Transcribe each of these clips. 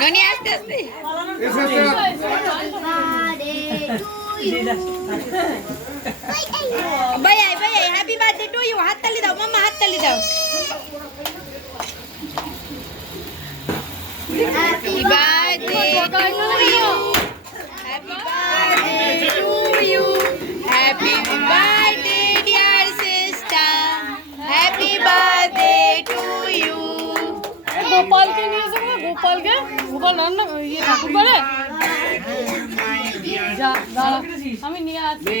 ননি আস্তে আস্তে ভাই হ্যাপি বার্থডে টু ইউ হাততালি দাও মাম্মা হাততালি দাও happy birthday to you happy birthday to you happy birthday dear sister happy birthday to you গোপালকে নিয়ে যাবো গোপালকে গোপাল রান্না ইয়ে ঠাকুর করে যা দাঁড়া আমি নিয়ে আসছি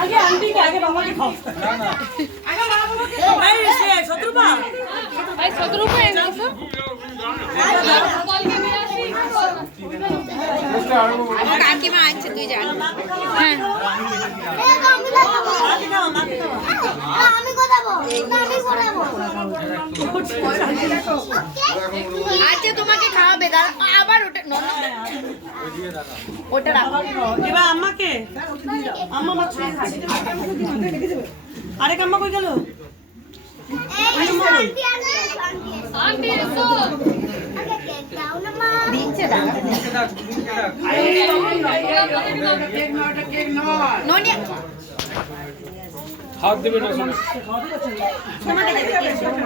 আগে আন্টিকে আগে বাবাকে খাও আগে বাবাকে খাও এই সে শত্রুপা এই শত্রুপা এনে আসো গোপালকে নিয়ে আসি কাকিমা আনছে তুই জান হ্যাঁ আমি কোথাবো আমি কোথাবো আচ্ছা তোমাকে খাওয়াবে দাদা আবার ওটা ওটা রাখো এবার আম্মাকে আম্মা মাছ আরে আম্মা কই গেল আন্টি এসো আগে কেক দাও না মা দিচ্ছে দাদা ননি হাত দেবে না তোমাকে দেবে